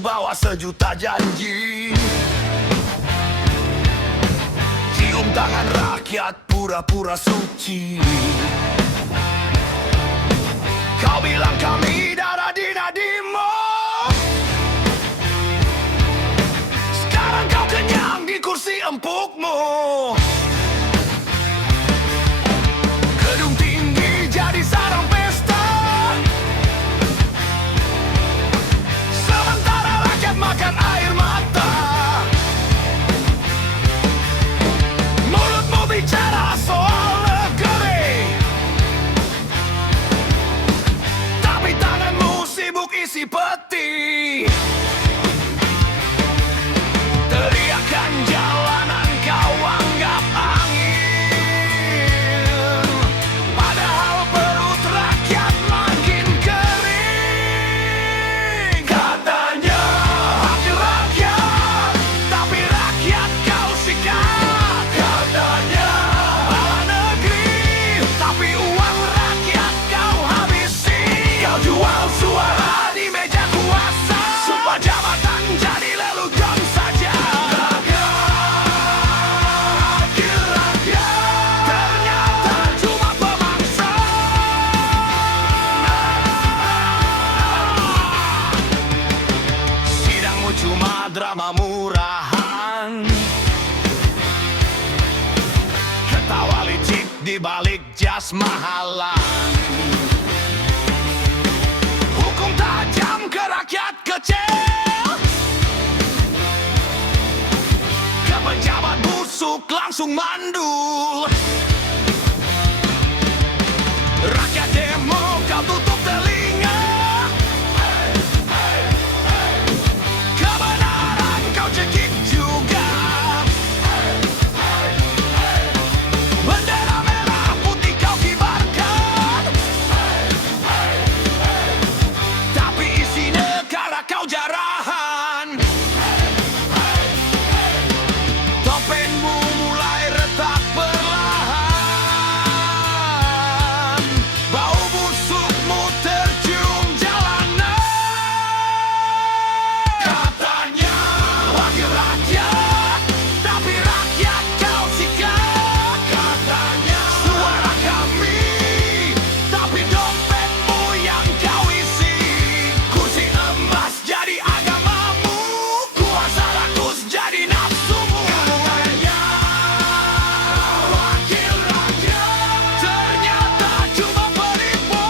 bawa sejuta janji. Cium tangan rakyat pura-pura suci. Kau bilang kami darah di nadimu. Sekarang kau kenyang di kursi empukmu. Gedung tinggi jadi sarang pesta, sementara rakyat makan air mata. Mulutmu bicara soal negeri, tapi tanganmu sibuk isi peti. Teriakan jalanan kau anggap angin, padahal perut rakyat makin kering. Katanya wakil rakyat, tapi rakyat kau sikat. Katanya bala negeri, tapi uang rakyat kau habisi. Kau jual suara di meja kuasa, sumpah jabatan jadi lelucon saja. Wakil rakyat ternyata cuma pemangsa. Sidangmu cuma drama murahan, ketawa licik di balik jas mahalan. Hukum tajam ke rakyat kecil, ke pejabat busuk langsung mandul. Rakyat demo kau tutup telinga, kebenaran kau cekik juga. Bendera merah putih kau kibarkan, tapi isi negara kau jarahan. Topengmu mulai retak perlahan, bau busukmu tercium jalanan. Katanya wakil rakyat, tapi rakyat kau sikat. Katanya suara kami, tapi dompetmu yang kau isi. Kursi emas jadi agamamu, kuasa rakus jadi nafsumu. Katanya wakil rakyat, ternyata cuma penipu.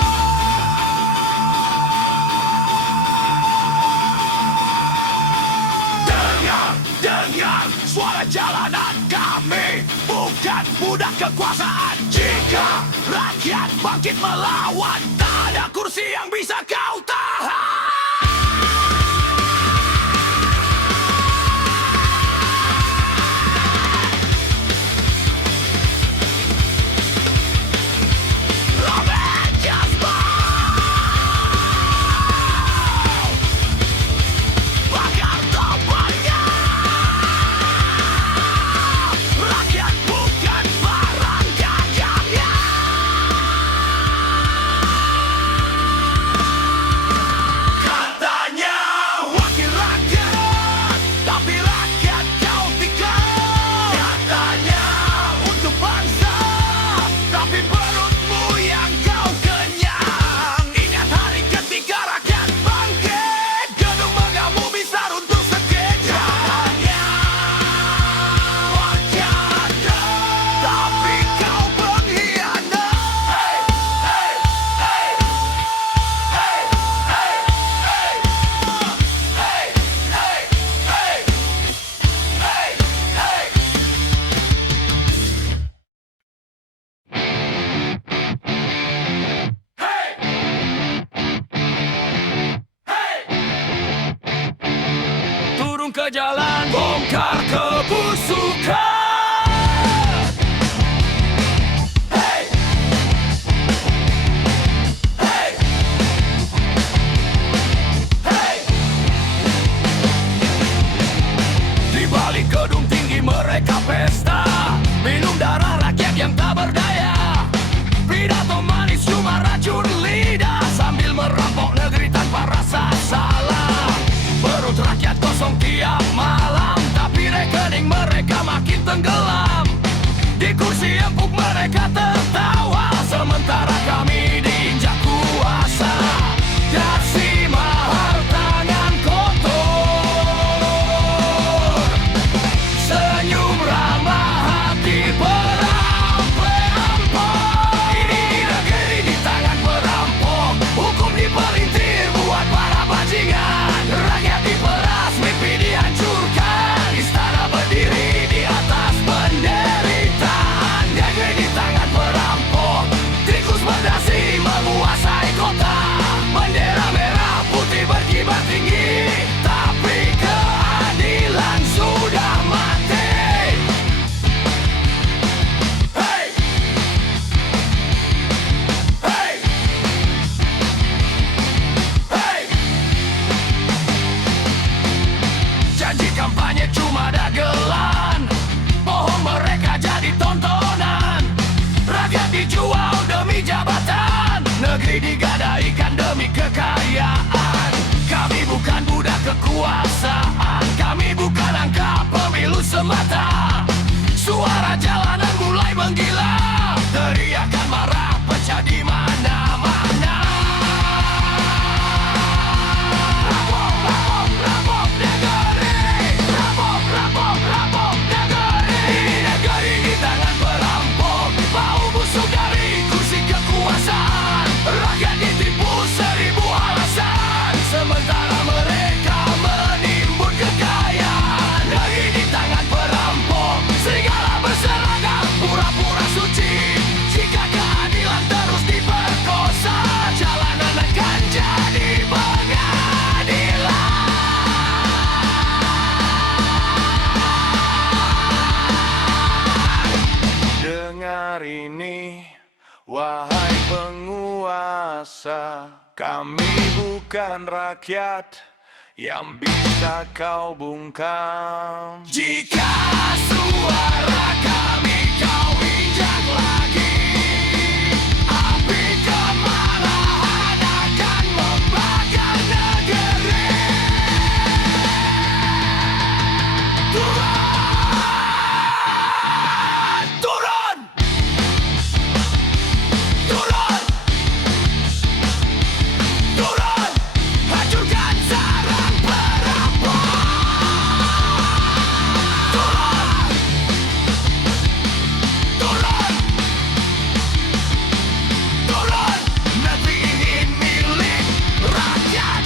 Dengar suara jalanan kami, bukan budak kekuasaan. Jika rakyat bangkit melawan, tak ada kursi yang bisa kau tahan. Robert Jasper, bakar tombaknya. Rakyat bukan barang dagangnya. Katanya wakil rakyat, tapi rakyat kau tikam. Katanya untuk bangsa, tapi perutmu yang kau kenyang. Ingat hari ketika rakyat bangkit, gedung megahmu bisa runtuh sekejap. Katanya rakyat, tapi kau pengkhianat. Turun ke jalan, bongkar kebusukan. Hey, hey, hey. Di balik gedung tinggi mereka pesta, minum darah rakyat yang tak berdaya. Pidato manis cuma racun lidah, sambil merampok negeri tanpa rasa salah. Perut tenggelam. Di kursi empuk mereka tertawa, sementara kami diinjak kuasa. Dasi mahal tangan kotor, senyum ramah hati perampok. Ini negeri di tangan perampok, hukum dipelintir buat para bajingan. Rakyat diperas, mimpi dihancurkan, istana berdiri di atas penderitaan. Negeri di tangan perampok, tikus berdasi menguasai kota. Bendera merah putih berkibar tinggi, tapi keadilan sudah mati. Hey! Hey! Hey! Janji kampanye cuma dagelan, bohong mereka jadi tontonan. Rakyat dijual demi jabatan, negeri digadaikan demi kekayaan. Kami bukan budak kekuasaan, kami bukan angka pemilu semata. Suara jalanan mulai menggila, teriakan marah pecah di mana-mana. Rampok, rampok, rampok negeri, rampok, rampok, rampok negeri. Ini negeri di tangan perampok, bau busuk dari kursi kekuasaan. Rakyat ditipu seribu alasan, sementara mereka menimbun kekayaan. Negeri di tangan perampok, serigala berseragam pura-pura suci. Jika keadilan terus diperkosa, jalanan akan jadi pengadilan. Dengar ini, wahai penguasa, kami bukan rakyat yang bisa kau bungkam. Jika suara kami kau injak lagi, api kemarahan akan membakar negeri. Turun! Turun! Turun! Turun! Hancurkan sarang perampok! Turun! Turun! Turun! Negeri ini milik rakyat!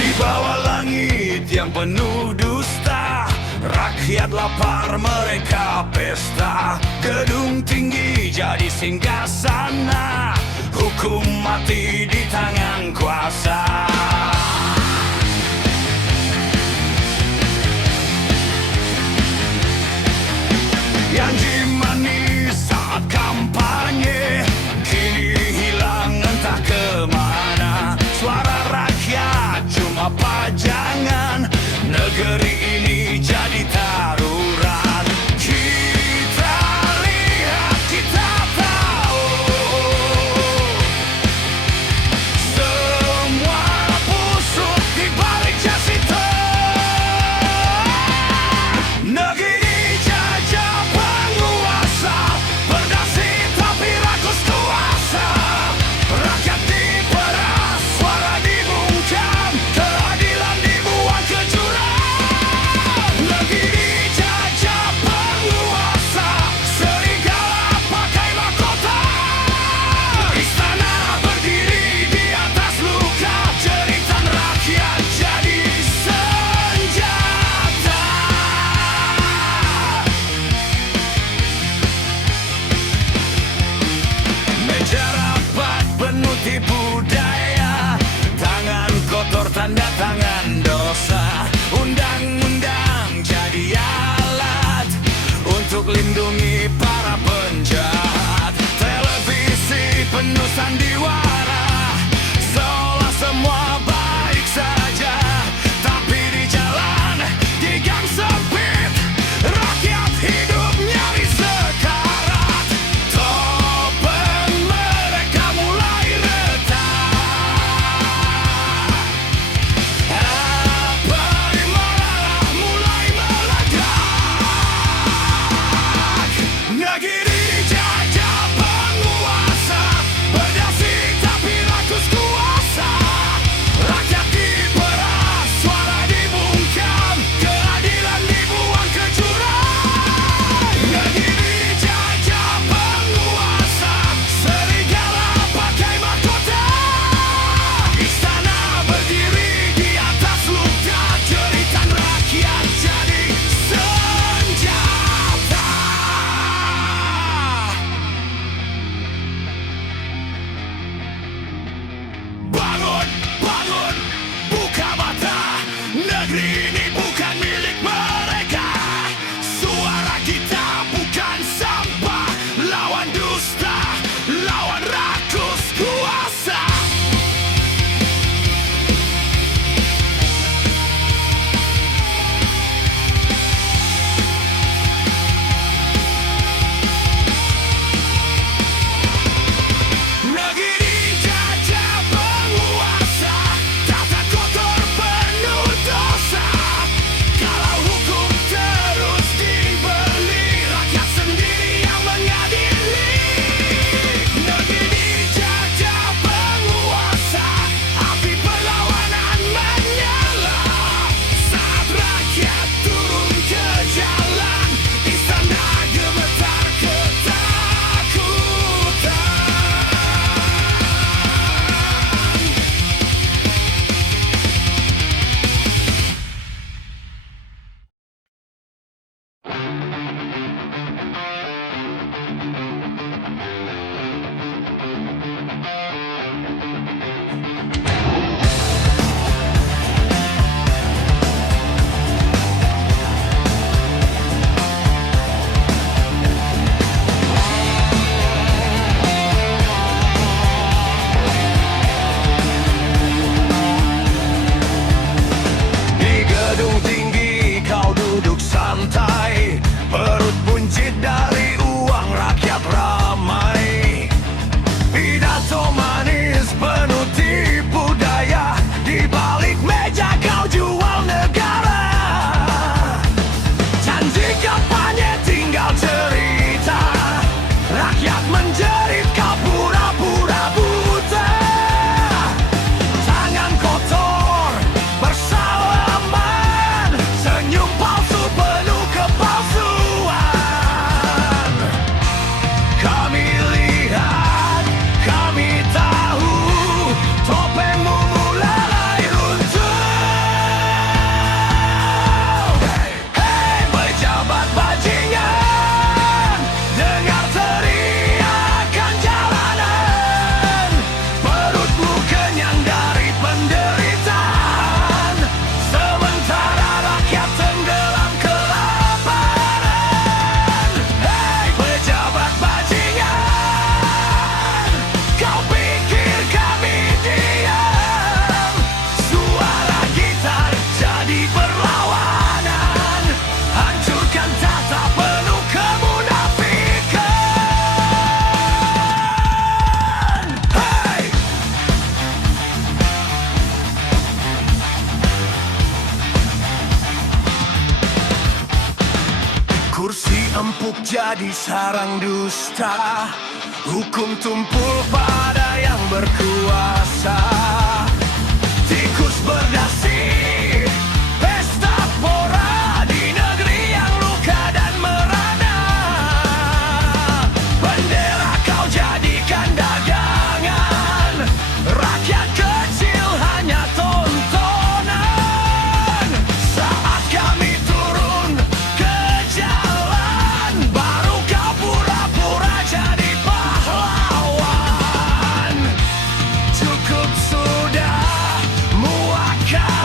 Di bawah langit yang penuh dusta, rakyat lapar mereka pesta. Gedung tinggi jadi singgasana, hukum mati di tangan kuasa. Janji manis saat kampanye kini hilang entah kemana. Suara rakyat cuma pajangan, negeri ini jadi taruhan. Kita lihat, kita tahu, semua busuk di balik jas hitam. Negeri dijajah penguasa, berdasi tapi rakus kuasa. Rakyat diperas, suara dibungkam, keadilan dibuang ke jurang. Negeri dijajah penguasa, serigala pakai mahkota. Istana berdiri di atas luka, jeritan rakyat jadi senjata. Meja rapat penuh tipu daya, tangan kotor tanda tangan dosa. Undang-undang jadi alat untuk lindungi para penjahat. Televisi penuh sandiwara, seolah semua baik saja, tapi di jalan, di gang sempit, rakyat hidup nyaris sekarat. Topeng mereka mulai retak, api marah mulai meledak. Negeri dijajah penguasa, berdasi tapi rakus kuasa. Rakyat diperas, suara dibungkam, keadilan dibuang ke jurang. Negeri dijajah penguasa, serigala pakai mahkota. Istana berdiri di atas luka, jeritan rakyat jadi senjata. Bangun, bangun, buka mata. Negeri ini bukan milik mereka. Suara kita bukan sampah. Lawan dusta, lawan rakus kuasa. Negeri dijajah penguasa, tata kotor penuh dosa. Kalau hukum terus dibeli, rakyat sendiri yang mengadili. Negeri dijajah penguasa, api perlawanan menyala. Saat rakyat turun ke jalan, istana gemetar ketakutan. Di gedung tinggi kau duduk santai, perut buncit dari uang rakyat ramai. Pidato manis penuh tipu daya, di balik meja kau jual negara. Janji kampanye tinggal cerita, rakyat menjerit kau pura-pura buta. Tangan kotor bersalaman, senyum palsu penuh kepalsuan. Kami lihat, kami tahu, topengmu mulai runtuh. Hei pejabat bajingan, dengar teriakan jalanan. Perutmu kenyang dari penderitaan, sementara rakyat tenggelam kelaparan. Hei pejabat bajingan, kau pikir kami diam? Suara gitar jadi perlawanan, hancurkan tata penuh kemunafikan. Hei! Kursi empuk jadi sarang dusta, hukum tumpul pada yang berkuasa. Tikus berdasi, pesta pora di negeri yang luka dan merana. Bendera kau jadikan dagangan, rakyat kecil hanya tontonan. Saat kami turun ke jalan, baru kau pura-pura jadi pahlawan. Cukup sudah, muakkan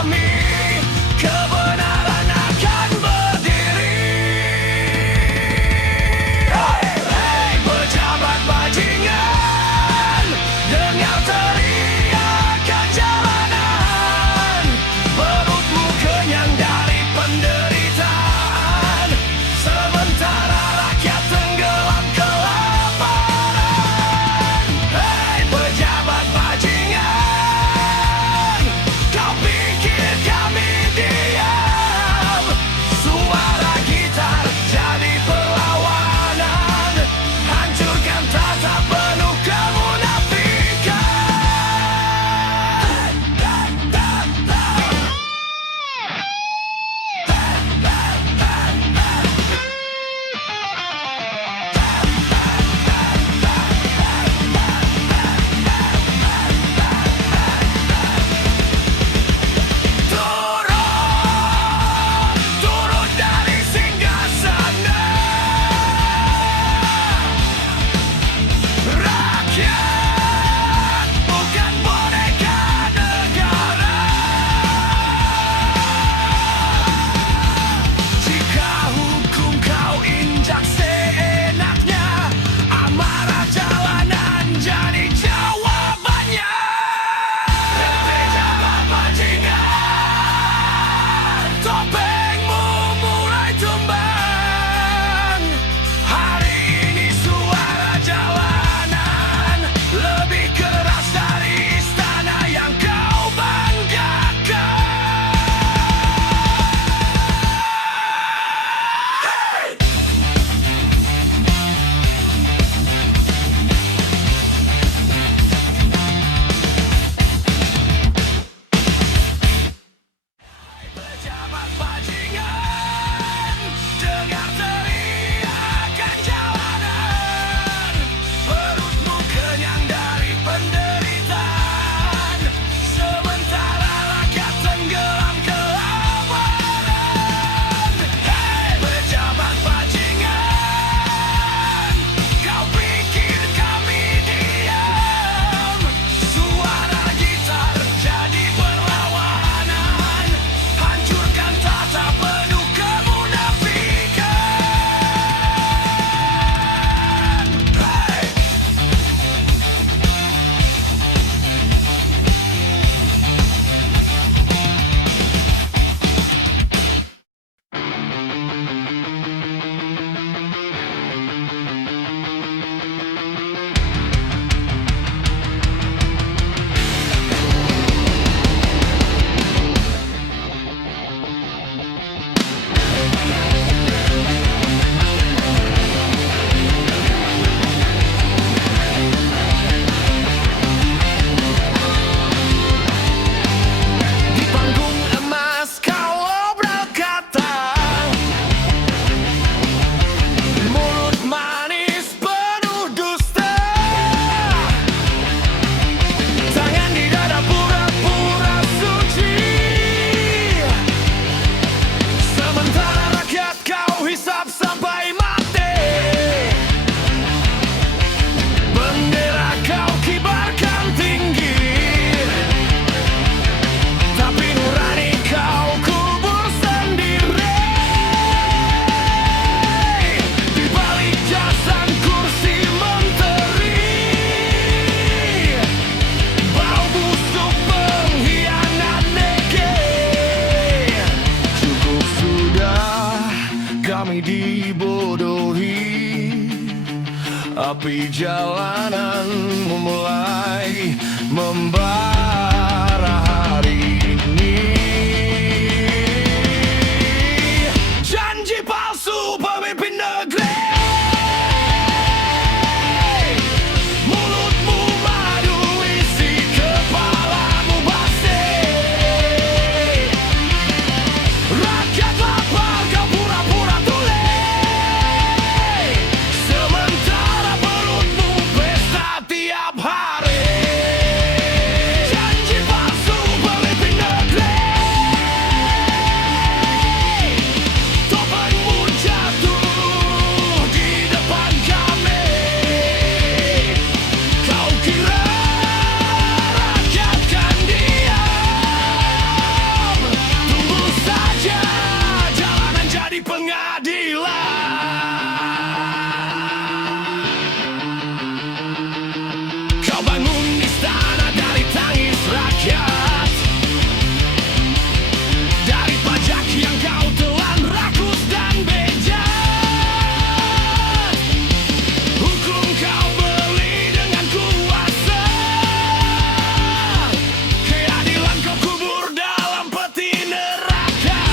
dibodohi. Api jalanan mulai membara hari ini. Janji palsu pemimpin negeri. Mulutmu madu, isi kepalamu basi. Rakyat lapar, kau pura-pura tuli. Sementara perutmu pesta tiap hari. Janji palsu pemimpin negeri. Topengmu jatuh di depan kami. Kau kira rakyat kan diam? Tunggu saja, jalanan jadi pengadilan. Kau bangun istana dari tangis rakyat, dari pajak yang kau telan rakus dan bejat. Hukum kau beli dengan kuasa, keadilan kau kubur dalam peti neraka.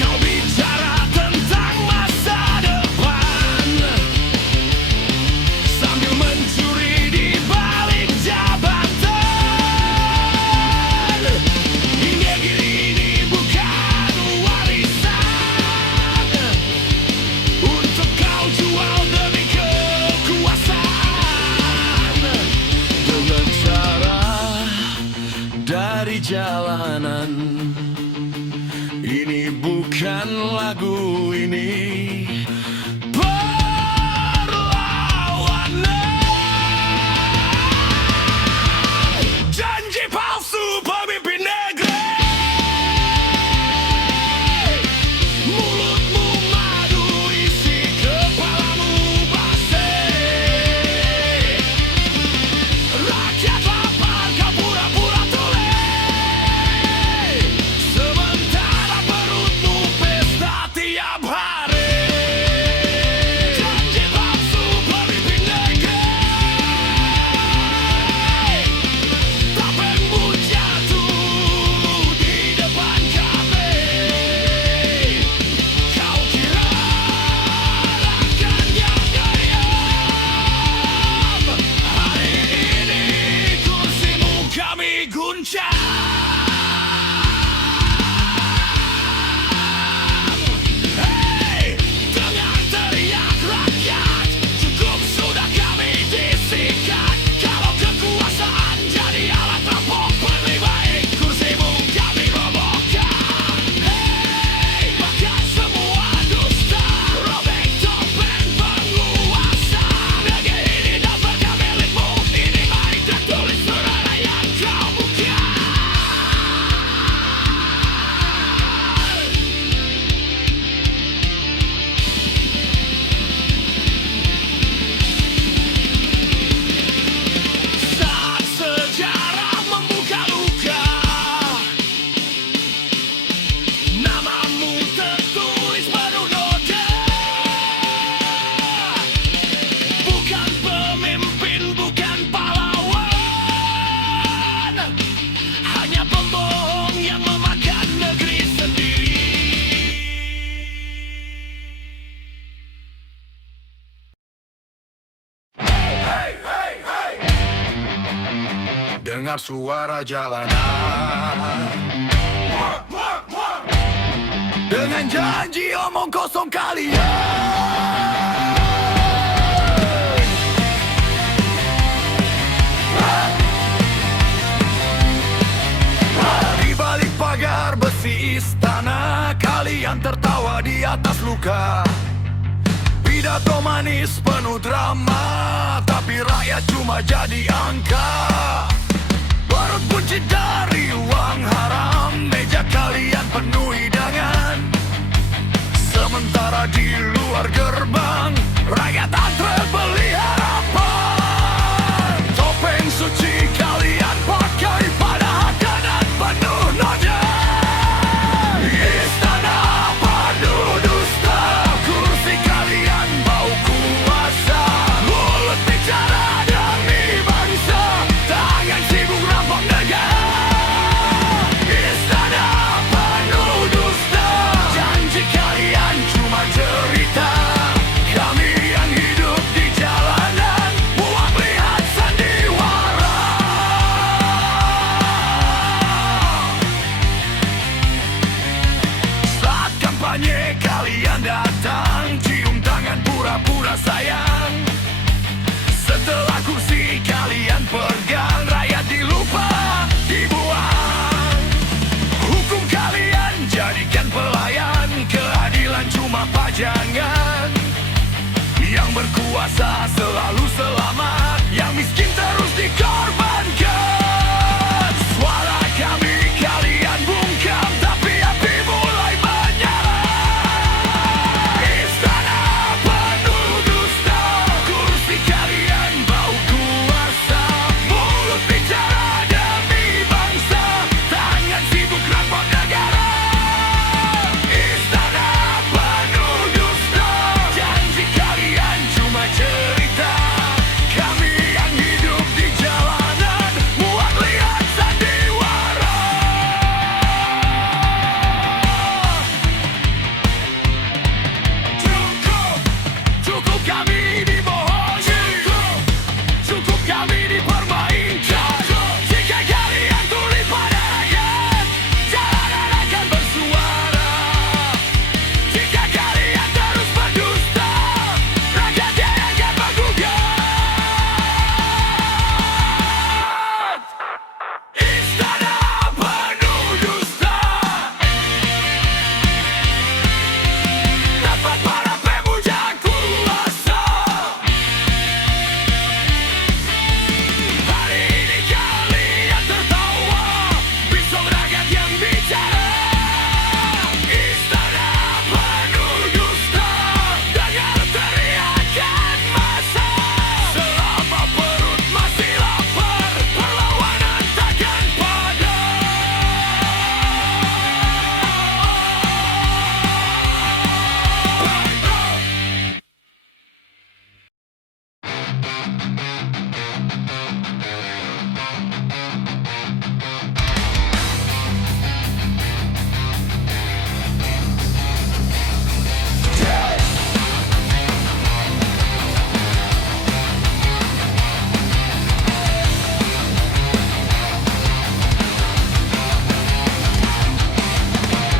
Kau bicara tentang masa depan, sambil mencuri di balik jabatan. Hingga kini ini bukan warisan untuk kau jual demi kekuasaan. Dengan cara dari jalanan, ini bukan lagu, ini perlawanan. Janji palsu pemimpin negeri. Mulutmu madu, isi kepalamu basi. Rakyat lapar, kau pura-pura tuli. Sementara perutmu pesta tiap hari. Janji palsu pemimpin negeri. Topengmu jatuh di depan kami. Kau kira rakyat yang diam? Hari ini kursimu kami guncang. Hei, dengar teriak rakyat, cukup sudah kami disikat. Kalau kekuasaan jadi alat rampok, lebih baik kursimu kami robohkan. Hei, pakai semua dusta, robek topeng penguasa. Negeri ini dapatkan milikmu, ini baik tertulis surat yang kau buka. Saat sejarah membuka luka, namamu tertulis penuh noda. Bukan pemimpin, bukan pahlawan, hanya pembohong yang memakan negeri sendiri. Hey, hey, hey. Dengar suara jalanan, dengan janji omong kosong kalian. Di balik pagar besi istana, kalian tertawa di atas luka. Pidato manis penuh drama, tapi rakyat cuma jadi angka. Perut buncit dari uang haram, meja kalian penuh hidangan. Sementara di luar gerbang, rakyat antre beli harapan. Topeng suci kalian pakai pada hadapan penuh noda. Istana apa pura-pura sayang. Setelah kursi kalian pegang, rakyat dilupa, dibuang. Hukum kalian jadikan pelayan, keadilan cuma pajangan. Yang berkuasa selalu selamat, yang miskin terus dikorbankan. Suara kami kalian bungkam, tapi api mulai menyala. Istana penuh dusta, kursi kalian bau kuasa. Mulut bicara demi bangsa, tangan sibuk rampok negara. Istana penuh dusta, janji kalian cuma cerita. Kami yang hidup di jalanan, muak lihat sandiwara. Cukup, cukup kami dibohongi. Cukup kami dipermainkan. Jika kalian tuli pada rakyat, jalanan akan bersuara. Jika kalian terus berdusta, rakyat yang akan menggugat. Istana penuh dusta, tempat para pemuja kuasa. Hari ini kalian tertawa, besok rakyat yang bicara. Istana penuh dusta, dengar teriakan massa. Selama perut masih lapar, perlawanan takkan padam.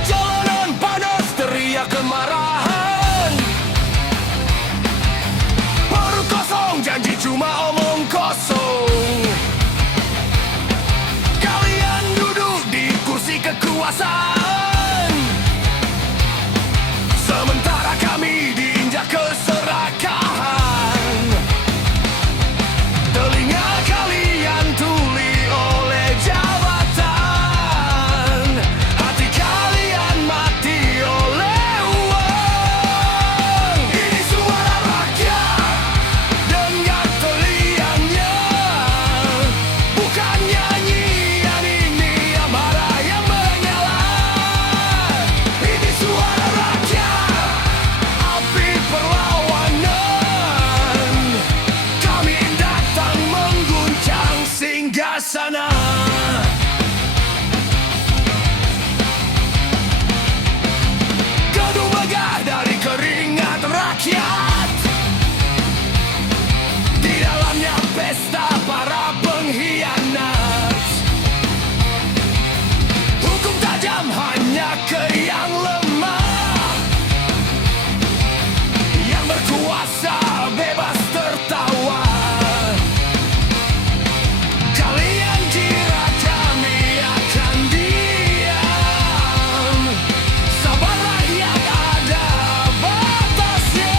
Jalanan panas teriak kemarahan, perut kosong janji cuma omong kosong. Kalian duduk di kursi kekuasaan, sementara kami diinjak keserakahan. Telinga kalian tuli oleh jabatan, hati kalian mati oleh uang. Ini suara rakyat, dengar teriaknya. Bukan nyanyian ini amarah yang menyala. Ini suara rakyat, api perlawanan. Kami datang mengguncang singgasana. Gedung megah dari keringat rakyat, di dalamnya pesta para pengkhianat. Hukum tajam hanya ke yang lemah, yang berkuasa bebas tertawa. Kalian kira kami akan diam? Sabar rakyat, ada batasnya.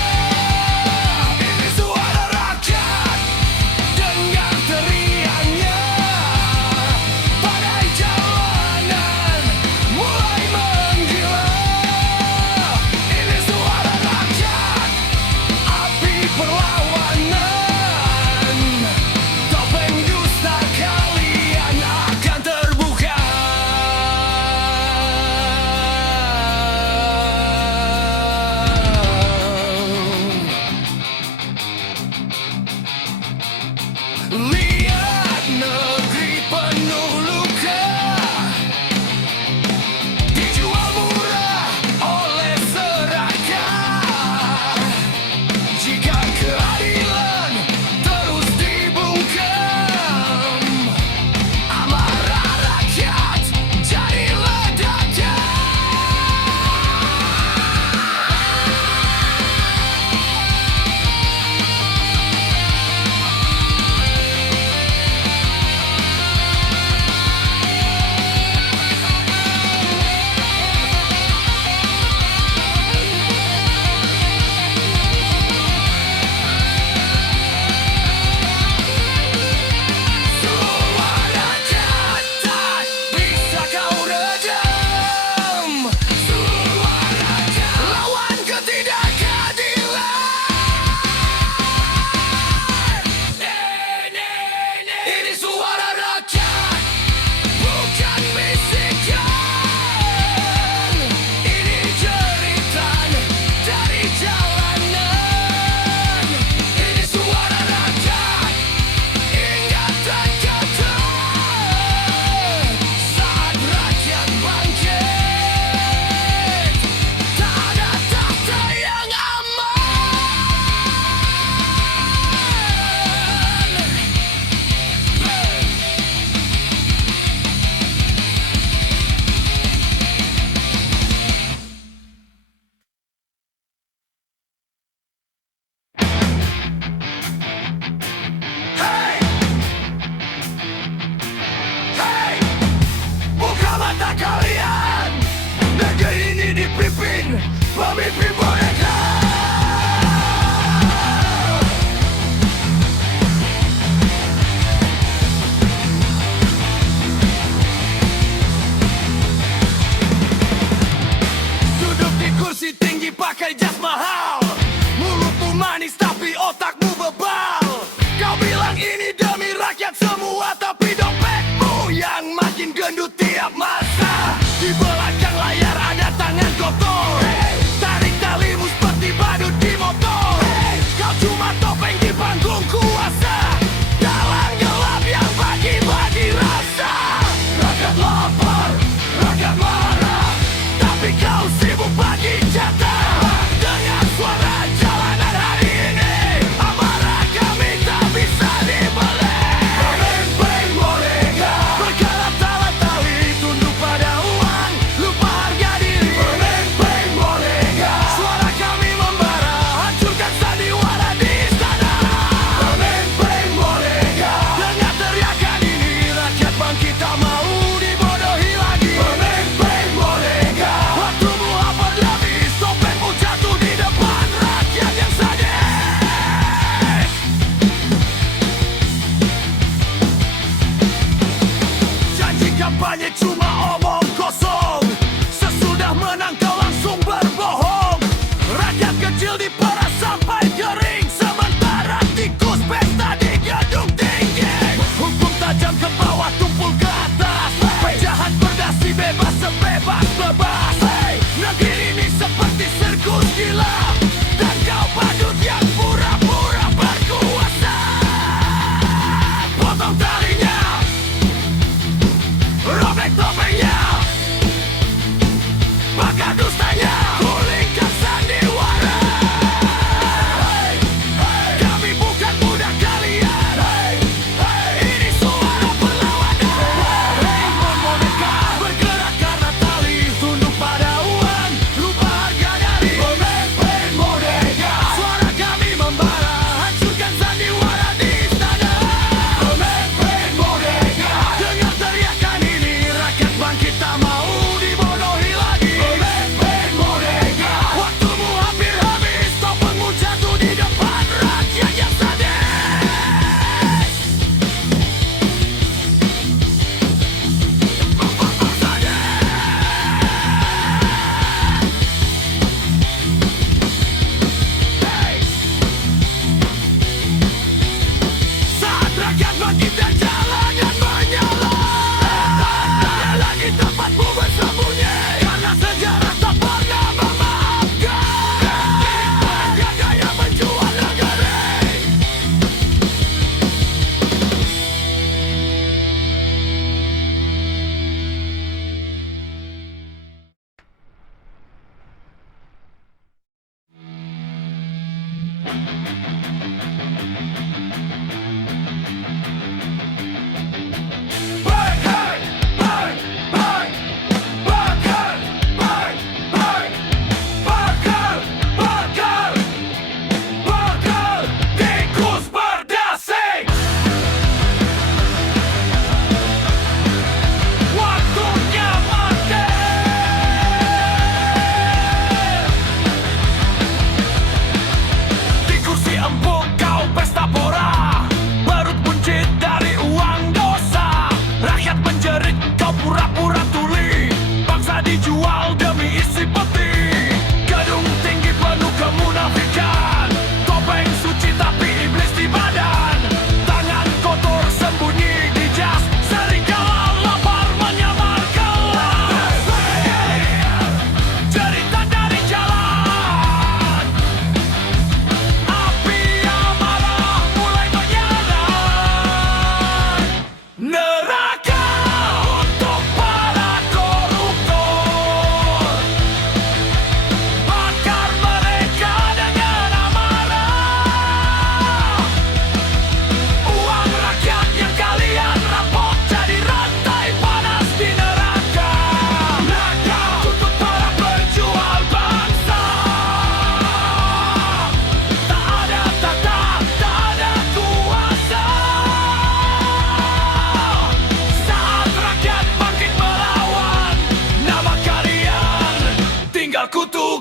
mata kalian. Negeri ini dipimpin pemimpin boneka. Duduk di kursi tinggi pakai jas mahal, mulutmu manis tapi otakmu bebal. Kau bilang ini demi rakyat semua, tapi dompetmu yang makin gendut tiap masa. Di belakang layar ada tangan kotor, tarik talimu seperti badut di motor. Kau cuma topeng di panggung kuasa, dalam gelap yang bagi-bagi rasa. Rakyat lapar, rakyat marah, tapi kau sibuk bagi jatah. Dengan suara jalanan hari ini, amarah kami tak bisa dibeli. Pemimpin boneka berkala tali tunduk pada uang,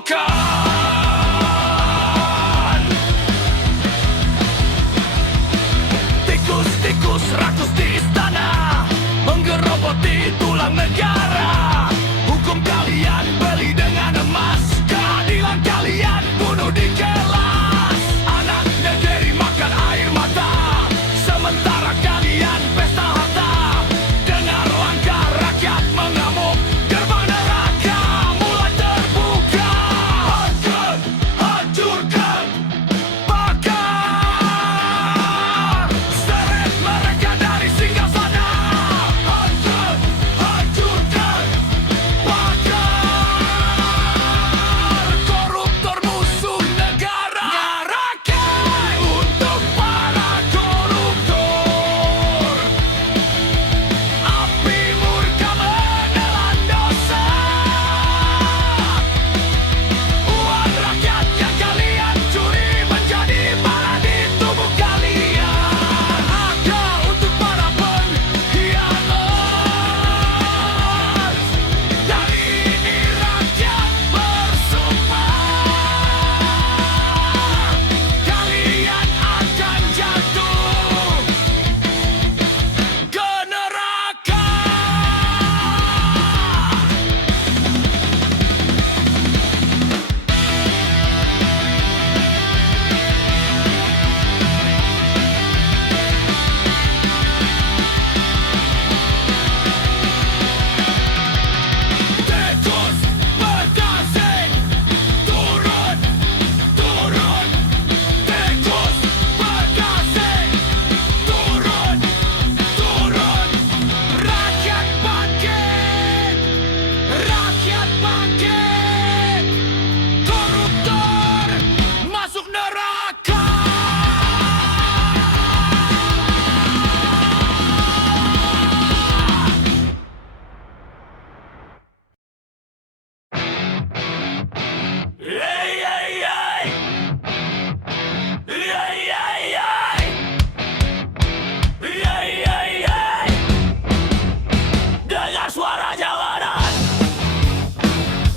bukan. Tikus-tikus rakus di istana menggerogoti tulang negara. Hukum kalian beli dengan emas, keadilan kalian bunuh di kelas. Anak negeri makan air mata, sementara kalian pesta harta. Dengar langkah rakyat mengamuk, gerbang neraka mulai terbuka. Hancurkan, hancurkan, bakar, seret mereka dari singgasana. Hancur, hancurkan, bakar, koruptor musuh negara. Ngarakai untuk para koruptor. Api murka menelan dosa. Uang rakyat yang kalian curi menjadi bara di tubuh kalian. Ada untuk para pengkhianat. Dari ini rakyat bersumpah, kalian akan jatuh ke neraka. Tikus bergasing, turun, turun. Tikus bergasing, turun, turun. Rakyat bangkit, rakyat bangkit. Koruptor masuk neraka. Yay, yay, yay. Yay, yay, yay. Yay, yay, yay. Dengar suara jalanan,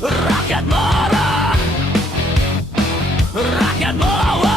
rakyat marah, rakyat melawan.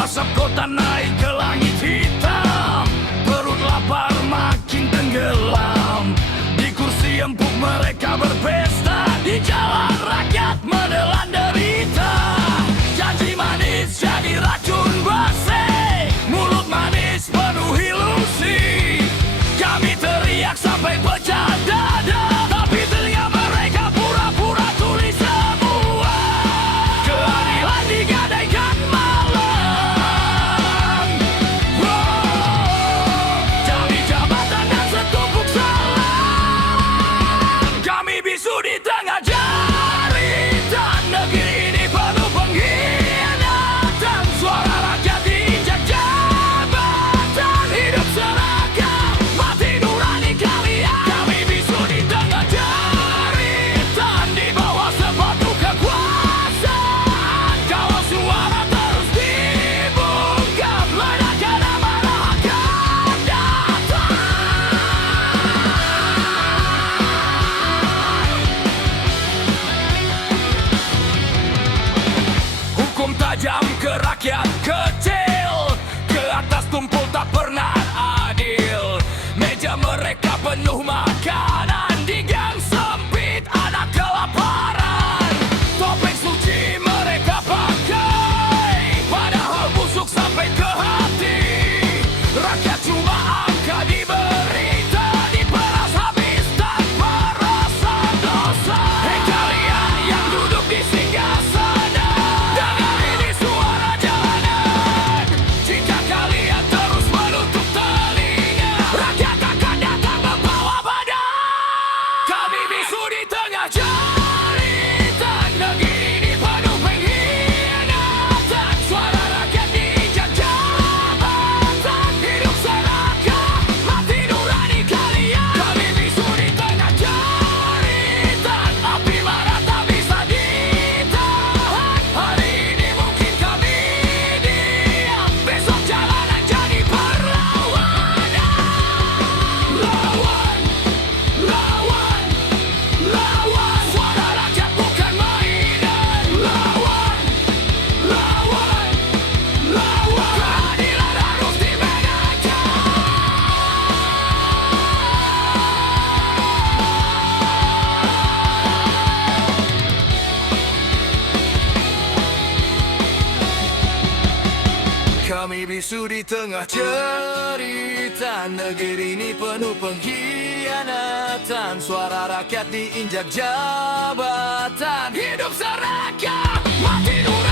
Asap kota naik ke langit hitam, perut lapar makin tenggelam. Di kursi empuk mereka berpesta, di jalan rakyat menelan derita. Janji manis jadi racun basi, mulut manis penuh ilusi. Kami teriak sampai pecah dada, tapi telinga mereka pura-pura tuli semua. Keadilan digadaikan malam. Cari jabatan dan setumpuk salam. Kami bisu di tengah jeritan, negeri ini penuh pengkhianatan. Suara rakyat diinjak jabatan, hidup seragam, mati nurani kalian. Kami bisu di tengah jeritan, di bawah sepatu kekuasaan. Kalau suara terus dibungkam, ledakan amarah akan datang. Hukum tajam ke rakyat kecil, ke atas tumpul tak pernah adil. Meja mereka penuh makanan, di gang sempit ada kelaparan. Topeng suci mereka pakai, padahal busuk sampai ke hati. Rakyat cuma angka di berita, diperas habis tanpa rasa dosa. Hei kalian yang duduk di singgasana, dengar ini suara jalanan. Jika kalian terus menutup telinga, rakyat akan datang membawa bisu di tengah cerita. Negeri ini penuh pengkhianatan. Suara rakyat diinjak jabatan. Hidup seragam, mati nurani.